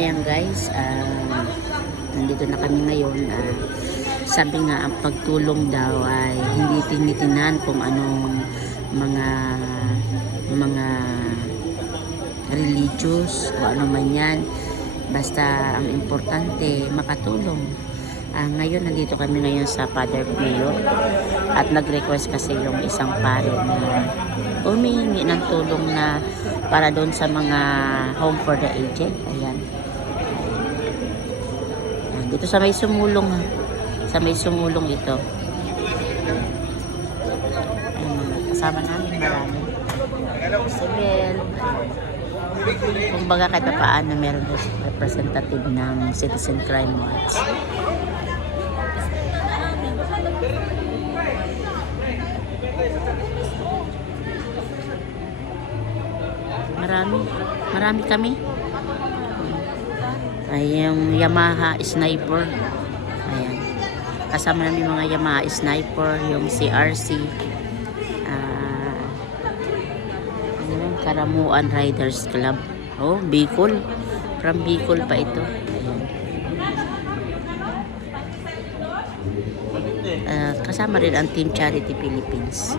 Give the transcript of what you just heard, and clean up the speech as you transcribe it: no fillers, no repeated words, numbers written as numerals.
Ayan guys, nandito na kami ngayon. Sabi nga ang pagtulong daw ay hindi tinitinan kung anong mga religious o ano man yan. Basta ang importante makatulong. Ngayon nandito kami ngayon sa Father Pio at nag-request kasi yung isang pare na humihingi ng tulong na para doon sa mga home for the aged. Ayan. Dito sa may sumulong, sa may sumulong ito. Kasama namin marami. Si Bel. Kumbaga kahit paano meron doon representative ng Citizen Crime Watch. Marami kami. Ay yung Yamaha Sniper. Ayan. Kasama namin mga Yamaha Sniper, yung CRC. Karamuan Riders Club. Oh, Bicol. From Bicol pa ito. Ayan. Kasama rin ang Team Charity Philippines.